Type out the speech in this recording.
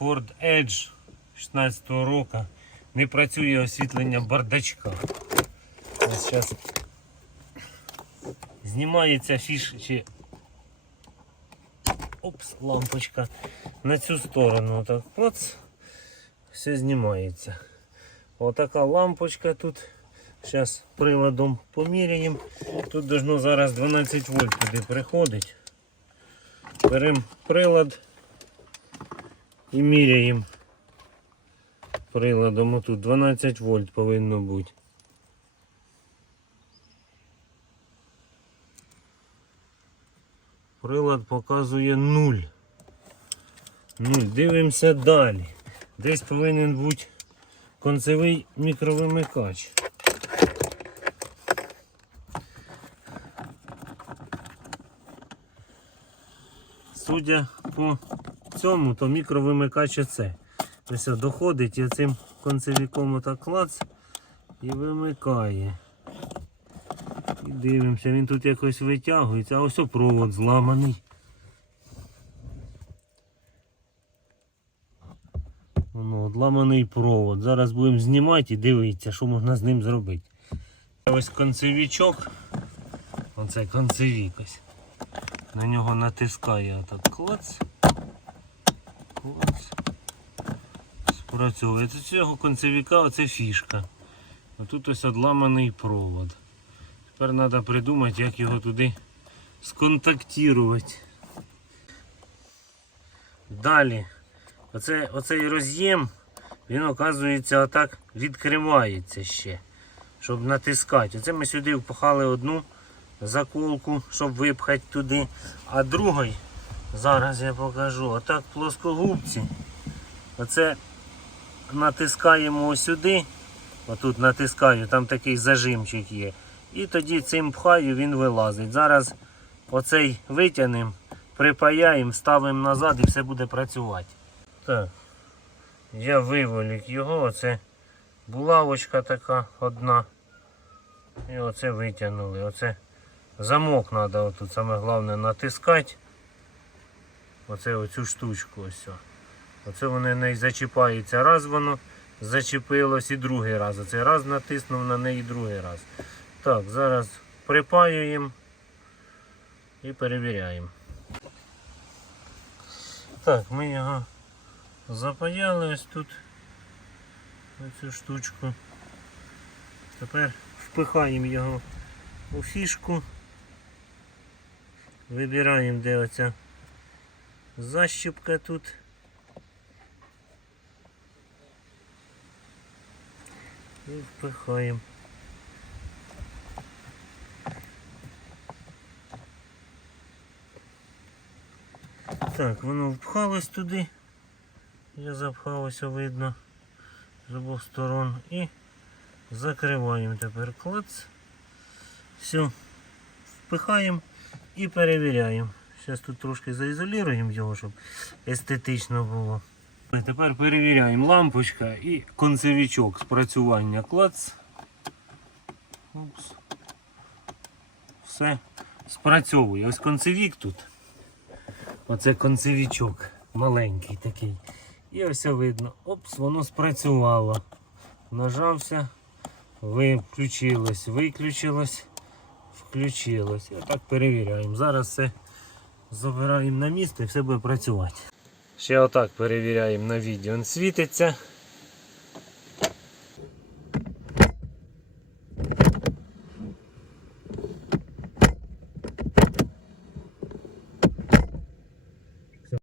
Ford Edge 16 року. Не працює освітлення бардачка. Ось зараз знімається фіш чи Опс, лампочка на цю сторону. Так, клац, все знімається. Отака лампочка тут. Зараз приладом поміряємо. Тут должно зараз 12 вольт туди приходить. Беремо прилад і міряємо приладом. Отут 12 вольт повинно бути. Прилад показує 0. 0. Дивимося далі. Десь повинен бути концевий мікровимикач. Судя по цьому, то мікровимикач оце. Ось доходить і цим концевіком отак клац і вимикає. І дивимося, він тут якось витягується, а ось провод зламаний. Воно, одламаний провод. Зараз будемо знімати і дивитися, що можна з ним зробити. Ось концевічок. Оце концевік. На нього натискає отак клац. Клац. Спрацьовує. Цього концевіка оце фішка. А тут ось одламаний провод. Тепер треба придумати, як його туди сконтактувати. Далі. Оце, оцей роз'єм, він, оказується, отак відкривається ще, щоб натискати. Оце ми сюди впахали одну заколку, щоб випхати туди. А другий, зараз я покажу, отак плоскогубці. Оце натискаємо сюди. Отут натискаю, там такий зажимчик є. І тоді цим пхаю, він вилазить. Зараз оцей витягнемо, припаяємо, ставимо назад і все буде працювати. Так, я виволік його, оце булавочка така одна. І оце витягнули. Оце замок треба отут саме головне натискати. Оце оцю штучку ось. Оце вони не зачіпається. Раз воно зачепилось і другий раз. Оце раз натиснув на неї другий раз. Так, зараз припаюємо і перевіряємо. Так, ми його запаяли ось тут оцю штучку. Тепер впихаємо його у фішку. Вибираємо, де оця защіпка тут. І впихаємо. Так, воно впхалось туди. Я запхалося, видно з обох сторон. І закриваємо тепер клац. Все. Впихаємо і перевіряємо. Зараз тут трошки заізолюємо його, щоб естетично було. Тепер перевіряємо лампочка і концевичок спрацювання клац. Упс. Все спрацьовує. Ось концевік тут. Оце концевичок маленький такий. І ось видно, опс, воно спрацювало. Нажався, включилось, виключилось, включилось. І отак перевіряємо. Зараз все забираємо на місце і все буде працювати. Ще отак перевіряємо на відео. Він світиться.